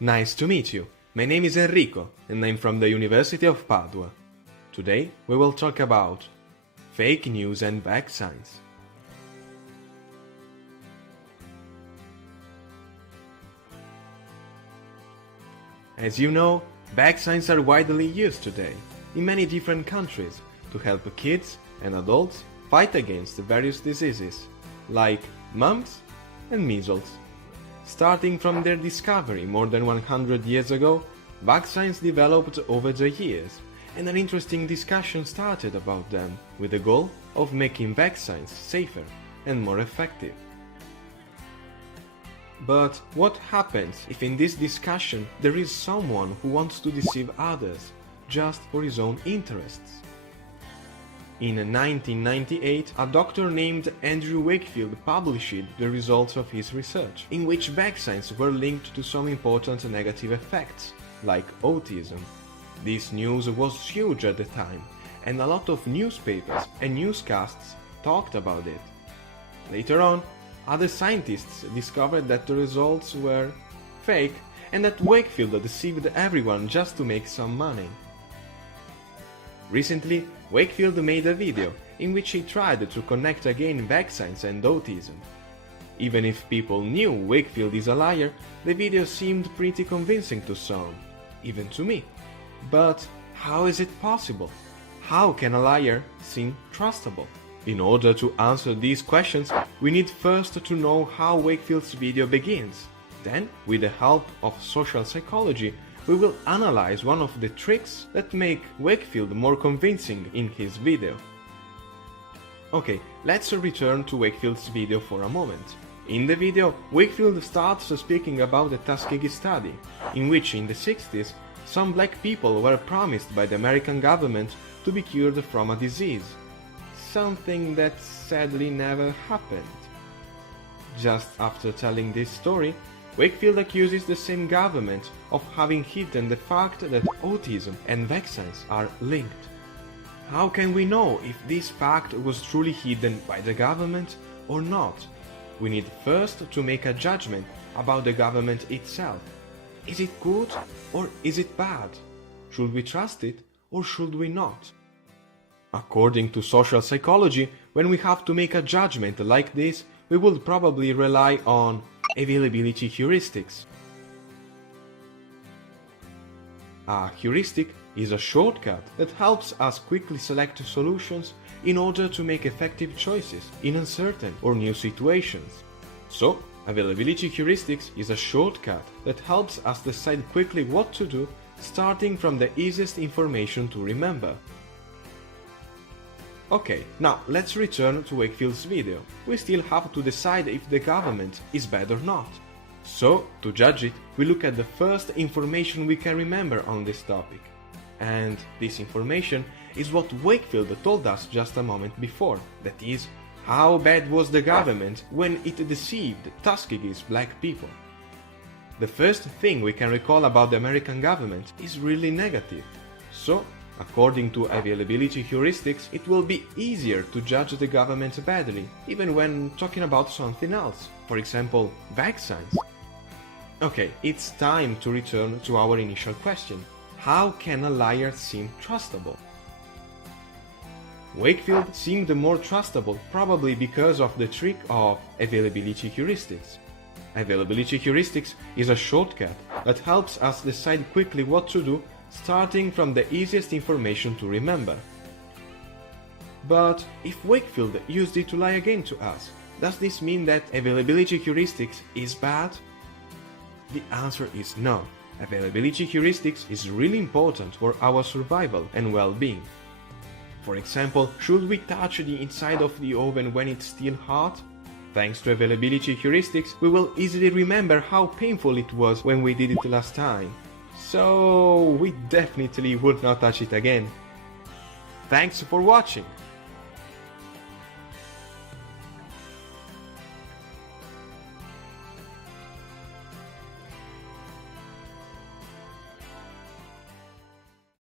Nice to meet you. My name is Enrico and I'm from the University of Padua. Today we will talk about fake news and back signs. As you know, back signs are widely used today in many different countries to help kids and adults fight against various diseases like mumps and measles. Starting from their discovery more than 100 years ago, vaccines developed over the years, and an interesting discussion started about them with the goal of making vaccines safer and more effective. But what happens if in this discussion there is someone who wants to deceive others just for his own interests? In 1998, a doctor named Andrew Wakefield published the results of his research, in which vaccines were linked to some important negative effects, like autism. This news was huge at the time, and a lot of newspapers and newscasts talked about it. Later on, other scientists discovered that the results were fake and that Wakefield deceived everyone just to make some money. Recently, Wakefield made a video in which he tried to connect again vaccines and autism. Even if people knew Wakefield is a liar, the video seemed pretty convincing to some, even to me. But how is it possible? How can a liar seem trustable? In order to answer these questions, we need first to know how Wakefield's video begins. Then, with the help of social psychology, we will analyze one of the tricks that make Wakefield more convincing in his video. Okay, let's return to Wakefield's video for a moment. In the video, Wakefield starts speaking about the Tuskegee study, in which in the 60s, some black people were promised by the American government to be cured from a disease. Something that sadly never happened. Just after telling this story, Wakefield accuses the same government of having hidden the fact that autism and vaccines are linked. How can we know if this fact was truly hidden by the government or not? We need first to make a judgment about the government itself. Is it good or is it bad? Should we trust it or should we not? According to social psychology, when we have to make a judgment like this, we would probably rely on availability heuristics. A heuristic is a shortcut that helps us quickly select solutions in order to make effective choices in uncertain or new situations. So, availability heuristics is a shortcut that helps us decide quickly what to do, starting from the easiest information to remember. Okay, now let's return to Wakefield's video. We still have to decide if the government is bad or not. So, to judge it, we look at the first information we can remember on this topic. And this information is what Wakefield told us just a moment before. That is, how bad was the government when it deceived Tuskegee's black people. The first thing we can recall about the American government is really negative. So, according to availability heuristics, it will be easier to judge the government badly, even when talking about something else, for example, vaccines. Okay, it's time to return to our initial question. How can a liar seem trustable? Wakefield seemed more trustable probably because of the trick of availability heuristics. Availability heuristics is a shortcut that helps us decide quickly what to do, starting from the easiest information to remember. But if Wakefield used it to lie again to us, does this mean that availability heuristics is bad? The answer is no. Availability heuristics is really important for our survival and well-being. For example, should we touch the inside of the oven when it's still hot? Thanks to availability heuristics, we will easily remember how painful it was when we did it last time. So we definitely would not touch it again. Thanks for watching!